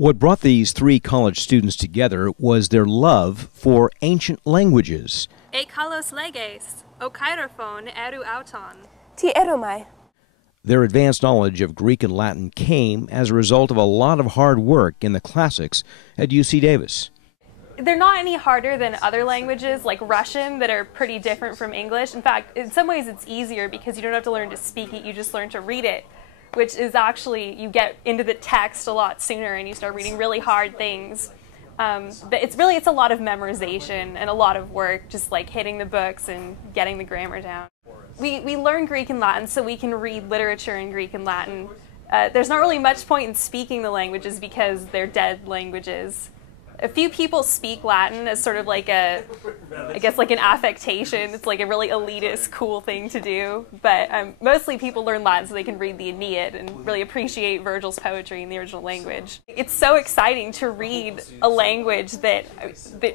What brought these three college students together was their love for ancient languages. E kalos leges, o kairaphone eru auton. Ti eromai. Their advanced knowledge of Greek and Latin came as a result of a lot of hard work in the classics at UC Davis. They're not any harder than other languages like Russian that are pretty different from English. In fact, in some ways it's easier because you don't have to learn to speak it, you just learn to read it, which is actually, you get into the text a lot sooner and you start reading really hard things. But it's a lot of memorization and a lot of work, just like hitting the books and getting the grammar down. We learn Greek and Latin so we can read literature in Greek and Latin. There's not really much point in speaking the languages because they're dead languages. A few people speak Latin as sort of like an affectation. It's like a really elitist, cool thing to do. But mostly people learn Latin so they can read the Aeneid and really appreciate Virgil's poetry in the original language. It's so exciting to read a language that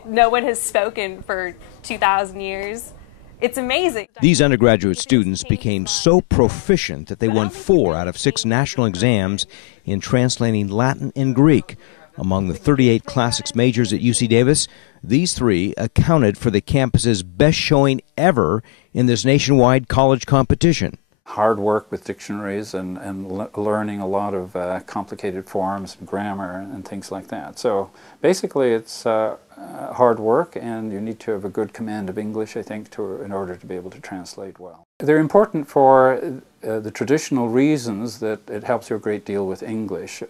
no one has spoken for 2,000 years. It's amazing. These undergraduate students became so proficient that they won 4 out of 6 national exams in translating Latin and Greek. Among the 38 classics majors at UC Davis, these 3 accounted for the campus's best showing ever in this nationwide college competition. Hard work with dictionaries and learning a lot of complicated forms and grammar and things like that. So basically it's hard work, and you need to have a good command of English, I think, in order to be able to translate well. They're important for the traditional reasons that it helps you a great deal with English.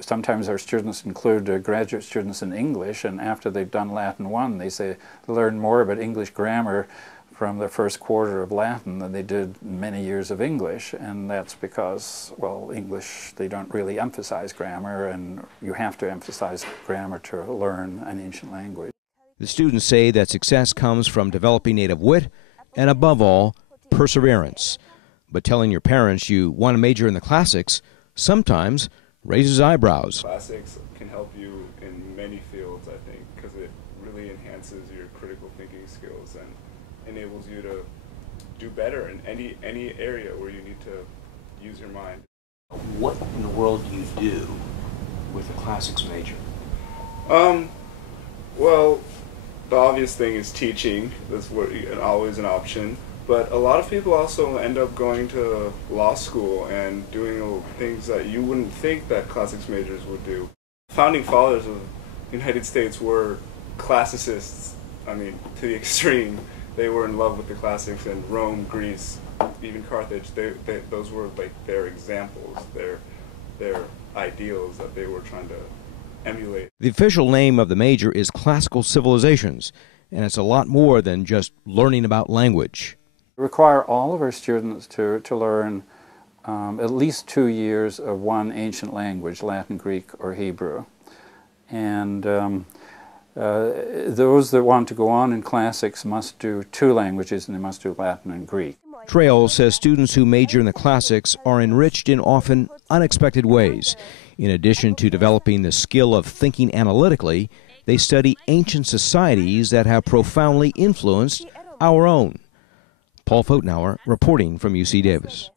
Sometimes our students include graduate students in English, and after they've done Latin 1, they say learn more about English grammar from their first quarter of Latin than they did many years of English, and that's because, well, English, they don't really emphasize grammar, and you have to emphasize grammar to learn an ancient language. The students say that success comes from developing native wit and, above all, perseverance. But telling your parents you want to major in the classics sometimes raises eyebrows. Classics can help you in many fields, I think, because it really enhances your critical thinking skills and enables you to do better in any area where you need to use your mind. What in the world do you do with a classics major? Well, the obvious thing is teaching. That's always an option. But a lot of people also end up going to law school and doing things that you wouldn't think that classics majors would do. Founding fathers of the United States were classicists, I mean, to the extreme. They were in love with the classics, and Rome, Greece, even Carthage, those were like their examples, their ideals that they were trying to emulate. The official name of the major is Classical Civilizations, and it's a lot more than just learning about language. We require all of our students to learn at least 2 years of one ancient language, Latin, Greek, or Hebrew. And those that want to go on in classics must do 2 languages, and they must do Latin and Greek. Trail says students who major in the classics are enriched in often unexpected ways. In addition to developing the skill of thinking analytically, they study ancient societies that have profoundly influenced our own. Paul Fotenauer reporting from UC Davis.